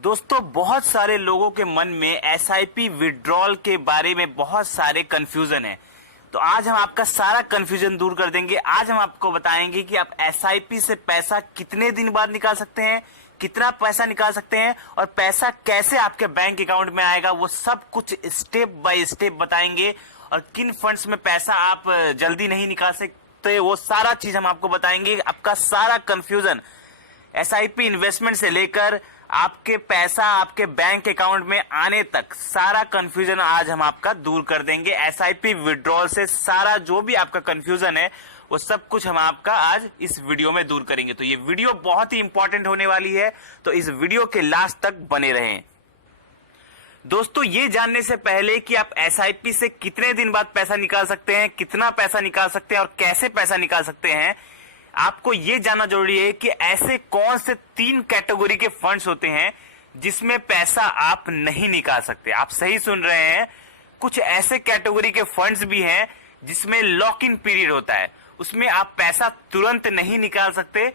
दोस्तों, बहुत सारे लोगों के मन में एसआईपी विड्रॉल के बारे में बहुत सारे कंफ्यूजन है। तो आज हम आपका सारा कंफ्यूजन दूर कर देंगे। आज हम आपको बताएंगे कि आप एसआईपी से पैसा कितने दिन बाद निकाल सकते हैं, कितना पैसा निकाल सकते हैं और पैसा कैसे आपके बैंक अकाउंट में आएगा, वो सब कुछ स्टेप बाय स्टेप बताएंगे। और किन फंड्स में पैसा आप जल्दी नहीं निकाल सकते, वो सारा चीज हम आपको बताएंगे। आपका सारा कंफ्यूजन एसआईपी इन्वेस्टमेंट से लेकर आपके पैसा आपके बैंक अकाउंट में आने तक सारा कंफ्यूजन आज हम आपका दूर कर देंगे। एसआईपी विड्रॉल से सारा जो भी आपका कंफ्यूजन है वो सब कुछ हम आपका आज इस वीडियो में दूर करेंगे। तो ये वीडियो बहुत ही इंपॉर्टेंट होने वाली है, तो इस वीडियो के लास्ट तक बने रहें। दोस्तों, ये जानने से पहले कि आप एसआईपी से कितने दिन बाद पैसा निकाल सकते हैं, कितना पैसा निकाल सकते हैं और कैसे पैसा निकाल सकते हैं, आपको यह जानना जरूरी है कि ऐसे कौन से 3 कैटेगरी के फंड्स होते हैं जिसमें पैसा आप नहीं निकाल सकते। आप सही सुन रहे हैं, कुछ ऐसे कैटेगरी के फंड्स भी हैं जिसमें लॉक इन पीरियड होता है, उसमें आप पैसा तुरंत नहीं निकाल सकते।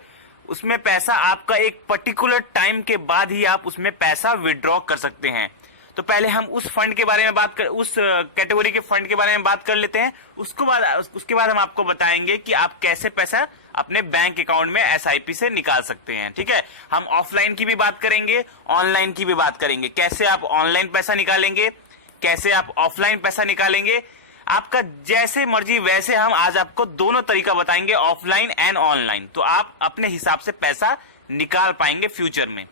उसमें पैसा आपका एक पर्टिकुलर टाइम के बाद ही आप उसमें पैसा विड्रॉ कर सकते हैं। तो पहले हम उस फंड के बारे में उस कैटेगरी के फंड के बारे में बात कर लेते हैं। उसके बाद हम आपको बताएंगे कि आप कैसे पैसा अपने बैंक अकाउंट में एसआईपी से निकाल सकते हैं। ठीक है, हम ऑफलाइन की भी बात करेंगे, ऑनलाइन की भी बात करेंगे। कैसे आप ऑनलाइन पैसा निकालेंगे, कैसे आप ऑफलाइन पैसा निकालेंगे, आपका जैसे मर्जी वैसे हम आज आपको दोनों तरीका बताएंगे, ऑफलाइन एंड ऑनलाइन। तो आप अपने हिसाब से पैसा निकाल पाएंगे फ्यूचर में।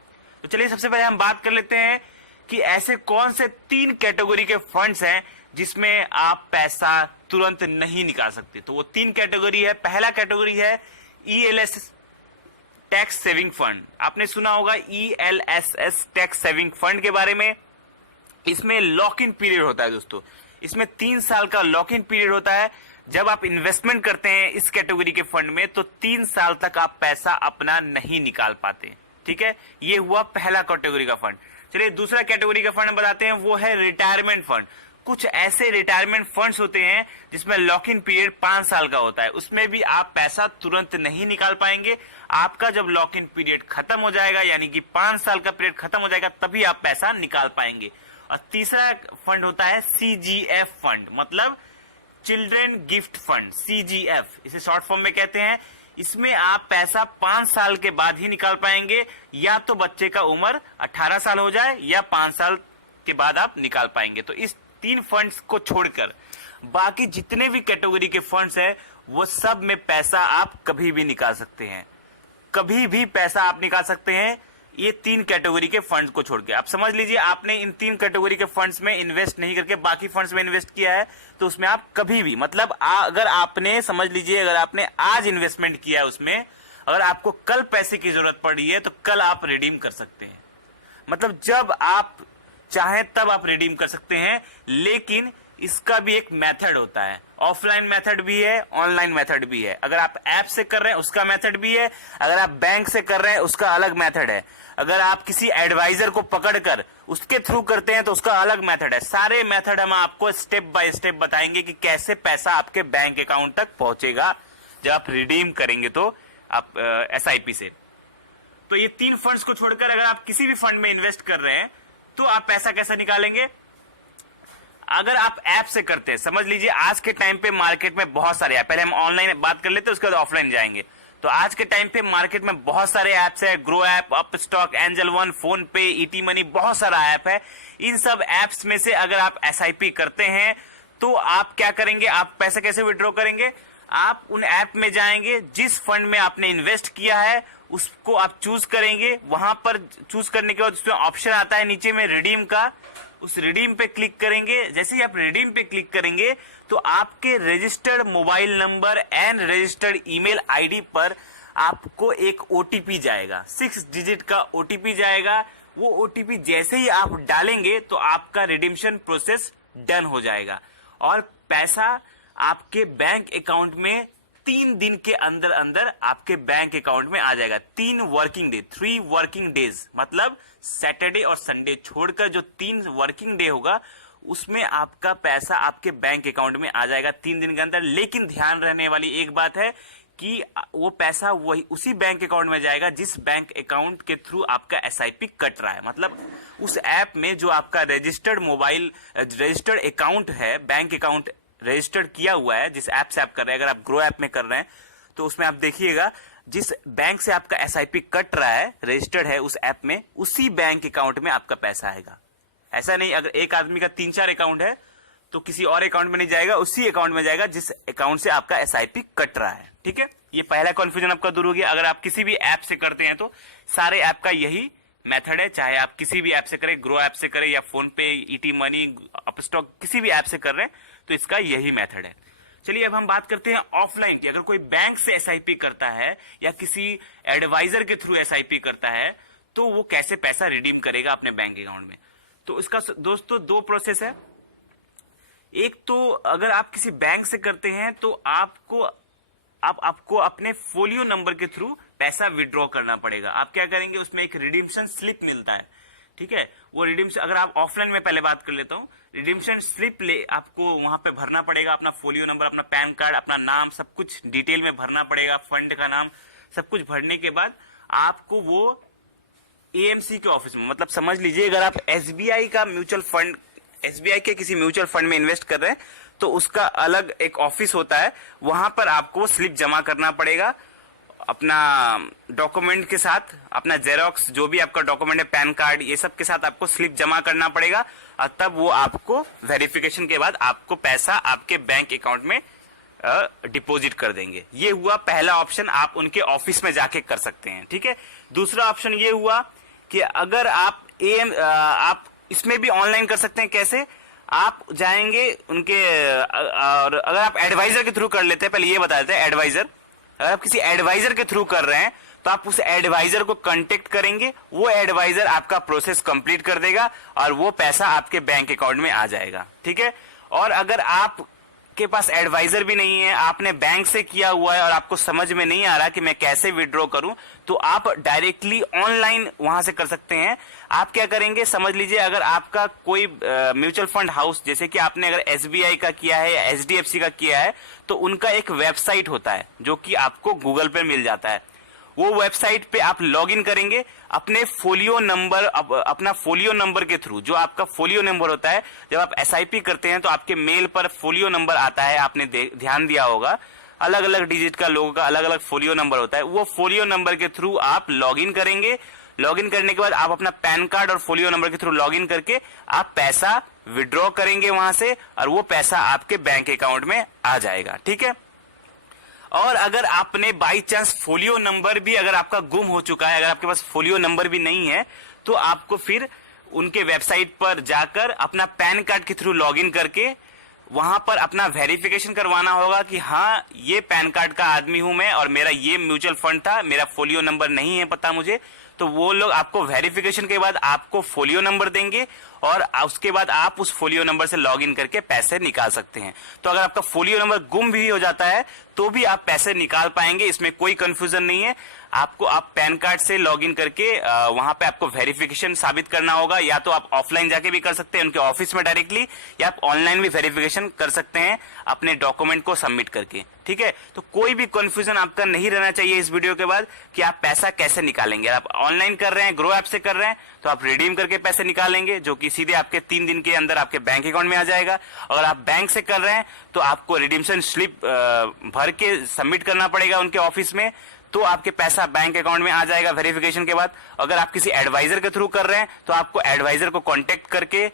तो चलिए सबसे पहले हम बात कर लेते हैं कि ऐसे कौन से 3 कैटेगरी के फंड्स हैं जिसमें आप पैसा तुरंत नहीं निकाल सकते। तो वो 3 कैटेगरी है। पहला कैटेगरी है ईएलएस टैक्स सेविंग फंड। आपने सुना होगा ईएलएसएस टैक्स सेविंग फंड के बारे में। इसमें लॉक इन पीरियड होता है दोस्तों, इसमें 3 साल का लॉक इन पीरियड होता है। जब आप इन्वेस्टमेंट करते हैं इस कैटेगरी के फंड में तो 3 साल तक आप पैसा अपना नहीं निकाल पाते। ठीक है, ये हुआ पहला कैटेगरी का फंड। चलिए दूसरा कैटेगरी का फंड बताते हैं, वो है रिटायरमेंट फंड। कुछ ऐसे रिटायरमेंट फंड्स होते हैं जिसमें लॉक इन पीरियड 5 साल का होता है, उसमें भी आप पैसा तुरंत नहीं निकाल पाएंगे। आपका जब लॉक इन पीरियड खत्म हो जाएगा, यानी कि 5 साल का पीरियड खत्म हो जाएगा, तभी आप पैसा निकाल पाएंगे। और तीसरा फंड होता है सीजीएफ फंड, मतलब चिल्ड्रन गिफ्ट फंड, सीजीएफ इसे शॉर्ट फॉर्म में कहते हैं। इसमें आप पैसा 5 साल के बाद ही निकाल पाएंगे, या तो बच्चे का उम्र 18 साल हो जाए या 5 साल के बाद आप निकाल पाएंगे। तो इस 3 फंड्स को छोड़कर बाकी जितने भी कैटेगरी के फंड्स हैं वो सब में पैसा आप कभी भी निकाल सकते हैं, कभी भी पैसा आप निकाल सकते हैं, ये 3 कैटेगरी के फंड्स को छोड़ के। आप समझ लीजिए आपने इन 3 कैटेगरी के फंड्स में इन्वेस्ट नहीं करके बाकी फंड्स में इन्वेस्ट किया है, तो उसमें आप कभी भी, मतलब अगर आपने समझ लीजिए अगर आपने आज इन्वेस्टमेंट किया है उसमें, अगर आपको कल पैसे की जरूरत पड़ रही है तो कल आप रिडीम कर सकते हैं। मतलब जब आप चाहें तब आप रिडीम कर सकते हैं, लेकिन इसका भी एक मेथड होता है। ऑफलाइन मेथड भी है, ऑनलाइन मेथड भी है। अगर आप ऐप से कर रहे हैं उसका मेथड भी है, अगर आप बैंक से कर रहे हैं उसका अलग मेथड है, अगर आप किसी एडवाइजर को पकड़कर उसके थ्रू करते हैं तो उसका अलग मेथड है। सारे मेथड हम आपको स्टेप बाय स्टेप बताएंगे कि कैसे पैसा आपके बैंक अकाउंट तक पहुंचेगा जब आप रिडीम करेंगे तो आप एसआईपी से। तो ये 3 फंड्स को छोड़कर अगर आप किसी भी फंड में इन्वेस्ट कर रहे हैं तो आप पैसा कैसे निकालेंगे। अगर आप ऐप से करते हैं, समझ लीजिए आज के टाइम पे मार्केट में बहुत सारे ऐप, पहले हम ऑनलाइन बात कर लेते हैं उसके बाद ऑफलाइन जाएंगे। तो आज के टाइम पे मार्केट में बहुत सारे ऐप्स है, grow app, up stock, angel one, phone पे, ईटी मनी, बहुत सारा ऐप है। इन सब ऐप्स में से अगर आप एसआईपी करते हैं तो आप क्या करेंगे, आप पैसा कैसे विड्रॉ करेंगे। आप उन ऐप में जाएंगे, जिस फंड में आपने इन्वेस्ट किया है उसको आप चूज करेंगे। वहां पर चूज करने के बाद उसमें ऑप्शन आता है नीचे में रिडीम का, उस रिडीम पे क्लिक करेंगे। जैसे ही आप रिडीम पे क्लिक करेंगे तो आपके registered mobile number and registered email ID पर आपको एक ओटीपी जाएगा, 6 डिजिट का ओटीपी जाएगा। वो ओटीपी जैसे ही आप डालेंगे तो आपका रिडीम्शन प्रोसेस डन हो जाएगा और पैसा आपके बैंक अकाउंट में 3 दिन के अंदर अंदर आपके बैंक अकाउंट में आ जाएगा। 3 वर्किंग डेज, मतलब सैटरडे और संडे छोड़कर जो 3 वर्किंग डे होगा उसमें आपका पैसा आपके बैंक अकाउंट में आ जाएगा 3 दिन के अंदर। लेकिन ध्यान रहने वाली एक बात है कि वो पैसा वही उसी बैंक अकाउंट में जाएगा जिस बैंक अकाउंट के थ्रू आपका एसआईपी कट रहा है। मतलब उस ऐप में जो आपका रजिस्टर्ड अकाउंट है, बैंक अकाउंट रजिस्टर्ड किया हुआ है, जिस ऐप से आप कर रहे हैं, अगर आप ग्रो ऐप में कर रहे हैं तो उसमें आप देखिएगा जिस बैंक से आपका एसआईपी कट रहा है, रजिस्टर्ड है उस ऐप में, उसी बैंक अकाउंट में आपका पैसा आएगा। ऐसा नहीं अगर एक आदमी का 3-4 अकाउंट है तो किसी और अकाउंट में नहीं जाएगा, उसी अकाउंट में जाएगा जिस अकाउंट से आपका एसआईपी कट रहा है। ठीक है, ये पहला कंफ्यूजन आपका दूर हो गया। अगर आप किसी भी ऐप से करते हैं तो सारे ऐप का यही मेथड है, चाहे आप किसी भी ऐप से करें, ग्रो ऐप से करें या फोन पे, ईटी मनी, अपस्टॉक, किसी भी ऐप से कर रहे हैं तो इसका यही मेथड है। चलिए अब हम बात करते हैं ऑफलाइन की। अगर कोई बैंक से एसआईपी करता है या किसी एडवाइजर के थ्रू एसआईपी करता है तो वो कैसे पैसा रिडीम करेगा अपने बैंक अकाउंट में। तो इसका दोस्तों 2 प्रोसेस है। एक तो अगर आप किसी बैंक से करते हैं तो आपको अपने फोलियो नंबर के थ्रू पैसा विड्रॉ करना पड़ेगा। आप क्या करेंगे, उसमें एक रिडीम्पशन स्लिप मिलता है। ठीक है, वो रिडीम्पशन, अगर आप ऑफलाइन में पहले बात कर लेता हूं, रिडीम्पशन स्लिप आपको वहां पे भरना पड़ेगा, अपना फोलियो नंबर, अपना पैन कार्ड, अपना नाम, सब कुछ डिटेल में भरना पड़ेगा, फंड का नाम, सब कुछ भरने के बाद आपको वो एएमसी के ऑफिस में, मतलब समझ लीजिए अगर आप एसबीआई का म्यूचुअल फंड, एसबीआई के किसी म्यूचुअल फंड में इन्वेस्ट कर रहे हैं तो उसका अलग एक ऑफिस होता है, वहां पर आपको स्लिप जमा करना पड़ेगा अपना डॉक्यूमेंट के साथ, अपना जेरोक्स, जो भी आपका डॉक्यूमेंट है, पैन कार्ड, ये सब के साथ आपको स्लिप जमा करना पड़ेगा और तब वो आपको वेरिफिकेशन के बाद आपको पैसा आपके बैंक अकाउंट में डिपॉजिट कर देंगे। ये हुआ पहला ऑप्शन, आप उनके ऑफिस में जाके कर सकते हैं। ठीक है, दूसरा ऑप्शन ये हुआ कि अगर आप आप इसमें भी ऑनलाइन कर सकते हैं। कैसे, आप जाएंगे उनके, और अगर आप एडवाइजर के थ्रू कर लेते हैं, पहले ये बता देते हैं, एडवाइजर, अगर आप किसी एडवाइजर के थ्रू कर रहे हैं तो आप उस एडवाइजर को कांटेक्ट करेंगे, वो एडवाइजर आपका प्रोसेस कंप्लीट कर देगा और वो पैसा आपके बैंक अकाउंट में आ जाएगा। ठीक है, और अगर आप के पास एडवाइजर भी नहीं है, आपने बैंक से किया हुआ है और आपको समझ में नहीं आ रहा कि मैं कैसे विड्रॉ करूं, तो आप डायरेक्टली ऑनलाइन वहां से कर सकते हैं। आप क्या करेंगे, समझ लीजिए अगर आपका कोई म्यूचुअल फंड हाउस, जैसे कि आपने अगर एसबीआई का किया है या एचडीएफसी का किया है, तो उनका एक वेबसाइट होता है जो कि आपको गूगल पे मिल जाता है। वो वेबसाइट पे आप लॉगिन करेंगे अपने फोलियो नंबर, अपना फोलियो नंबर के थ्रू, जो आपका फोलियो नंबर होता है, जब आप एसआईपी करते हैं तो आपके मेल पर फोलियो नंबर आता है, आपने ध्यान दिया होगा, अलग अलग डिजिट का लोगों का अलग अलग फोलियो नंबर होता है। वो फोलियो नंबर के थ्रू आप लॉगिन करेंगे। लॉगिन करने के बाद आप अपना पैन कार्ड और फोलियो नंबर के थ्रू लॉगिन करके आप पैसा विड्रॉ करेंगे वहां से और वो पैसा आपके बैंक अकाउंट में आ जाएगा। ठीक है, और अगर आपने बाई चांस फोलियो नंबर भी अगर आपका गुम हो चुका है, अगर आपके पास फोलियो नंबर भी नहीं है, तो आपको फिर उनके वेबसाइट पर जाकर अपना पैन कार्ड के थ्रू लॉगिन करके वहां पर अपना वेरिफिकेशन करवाना होगा कि हाँ ये पैन कार्ड का आदमी हूं मैं और मेरा ये म्यूचुअल फंड था, मेरा फोलियो नंबर नहीं है पता मुझे। तो वो लोग आपको वेरिफिकेशन के बाद आपको फोलियो नंबर देंगे और उसके बाद आप उस फोलियो नंबर से लॉगिन करके पैसे निकाल सकते हैं। तो अगर आपका फोलियो नंबर गुम भी हो जाता है तो भी आप पैसे निकाल पाएंगे, इसमें कोई कंफ्यूजन नहीं है। आपको आप पैन कार्ड से लॉगिन करके वहां पे आपको वेरिफिकेशन साबित करना होगा, या तो आप ऑफलाइन जाके भी कर सकते हैं उनके ऑफिस में डायरेक्टली, या आप ऑनलाइन भी वेरिफिकेशन कर सकते हैं अपने डॉक्यूमेंट को सबमिट करके। ठीक है, तो कोई भी कंफ्यूजन आपका नहीं रहना चाहिए इस वीडियो के बाद कि आप पैसा कैसे निकालेंगे। आप ऑनलाइन कर रहे हैं, ग्रो ऐप से कर रहे हैं, तो आप रिडीम करके पैसे निकालेंगे जो कि सीधे आपके 3 दिन के अंदर आपके बैंक अकाउंट में आ जाएगा। अगर आप बैंक से कर रहे हैं तो आपको रिडीम्पशन स्लिप भर के सबमिट करना पड़ेगा उनके ऑफिस में, तो आपके पैसा बैंक अकाउंट में आ जाएगा वेरिफिकेशन के बाद। अगर आप किसी एडवाइजर के थ्रू कर रहे हैं तो आपको एडवाइजर को कांटेक्ट करके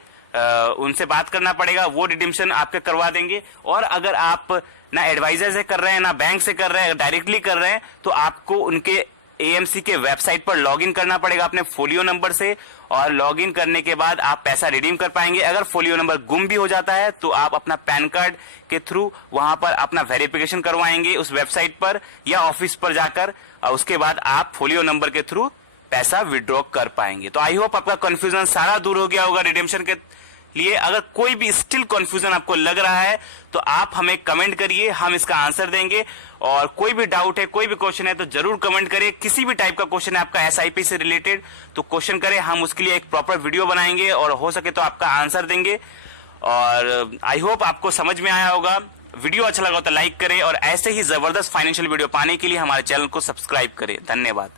उनसे बात करना पड़ेगा, वो रिडीम्पशन आपके करवा देंगे। और अगर आप ना एडवाइजर से कर रहे हैं ना बैंक से कर रहे हैं, डायरेक्टली कर रहे हैं, तो आपको उनके एएमसी के वेबसाइट पर लॉगिन करना पड़ेगा अपने फोलियो नंबर से, और लॉगिन करने के बाद आप पैसा रिडीम कर पाएंगे। अगर फोलियो नंबर गुम भी हो जाता है तो आप अपना पैन कार्ड के थ्रू वहां पर अपना वेरिफिकेशन करवाएंगे उस वेबसाइट पर या ऑफिस पर जाकर, और उसके बाद आप फोलियो नंबर के थ्रू पैसा विड्रॉ कर पाएंगे। तो आई होप आपका कंफ्यूजन सारा दूर हो गया होगा रिडेम्पशन के लिए। अगर कोई भी स्टिल कंफ्यूजन आपको लग रहा है तो आप हमें कमेंट करिए, हम इसका आंसर देंगे। और कोई भी डाउट है, कोई भी क्वेश्चन है तो जरूर कमेंट करिए। किसी भी टाइप का क्वेश्चन है आपका एसआईपी से रिलेटेड तो क्वेश्चन करें, हम उसके लिए एक प्रॉपर वीडियो बनाएंगे और हो सके तो आपका आंसर देंगे। और आई होप आपको समझ में आया होगा वीडियो अच्छा लगा तो लाइक करें और ऐसे ही जबरदस्त फाइनेंशियल वीडियो पाने के लिए हमारे चैनल को सब्सक्राइब करें। धन्यवाद।